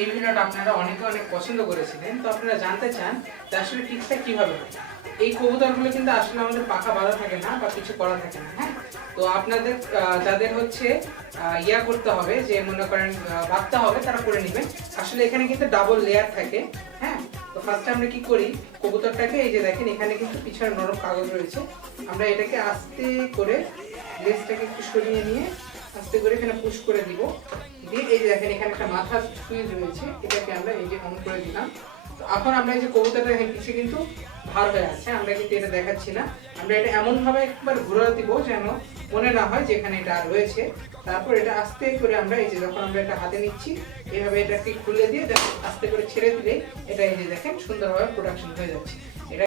এই ভিডিওটা আপনারা অনেকে অনেক পছন্দ করেছিলেন, তো আপনারা জানতে চান যে আসলে টিপসটা কিভাবে হয়। এই কবুতরগুলো কিন্তু আসলে আমাদের পাখা বাঁধা থাকে না বা কিছু করা থাকে না, হ্যাঁ। তো আপনাদের যাদের হচ্ছে ইয়া করতে হবে, যে মনে করেন বাঁধতে হবে, তারা করে নেবেন। আসলে এখানে কিন্তু ডাবল লেয়ার থাকে, হ্যাঁ। তো ফার্স্টে আমরা কি করি, কবুতরটাকে এই যে দেখেন এখানে কিন্তু পিছনে নরম কাগজ রয়েছে, আমরা এটাকে আস্তে করে লেজটাকে একটু সরিয়ে নিয়ে আস্তে করে এখানে পুশ করে দিব। দিয়ে এই যে দেখেন এখানে একটা মাথার সুইচ রয়েছে, এটাকে আমরা এই যে অন করে দিলাম। তো এখন আমরা এই যে কবুতরটা পিছিয়ে কিন্তু ভার হয়ে আছে, আমরা কিন্তু এটা দেখাচ্ছি না, আমরা এটা এমন ভাবে একবার ঘুরে দিব যেন মনে না হয় যে এখানে এটা রয়েছে। তারপর এটা আস্তে করে আমরা এই যে যখন আমরা এটা হাতে নিচ্ছি, এইভাবে এটাকে খুলে দিয়ে আস্তে করে ছেড়ে দিলে এটা এই যে দেখেন সুন্দরভাবে প্রোডাকশন হয়ে যাচ্ছে।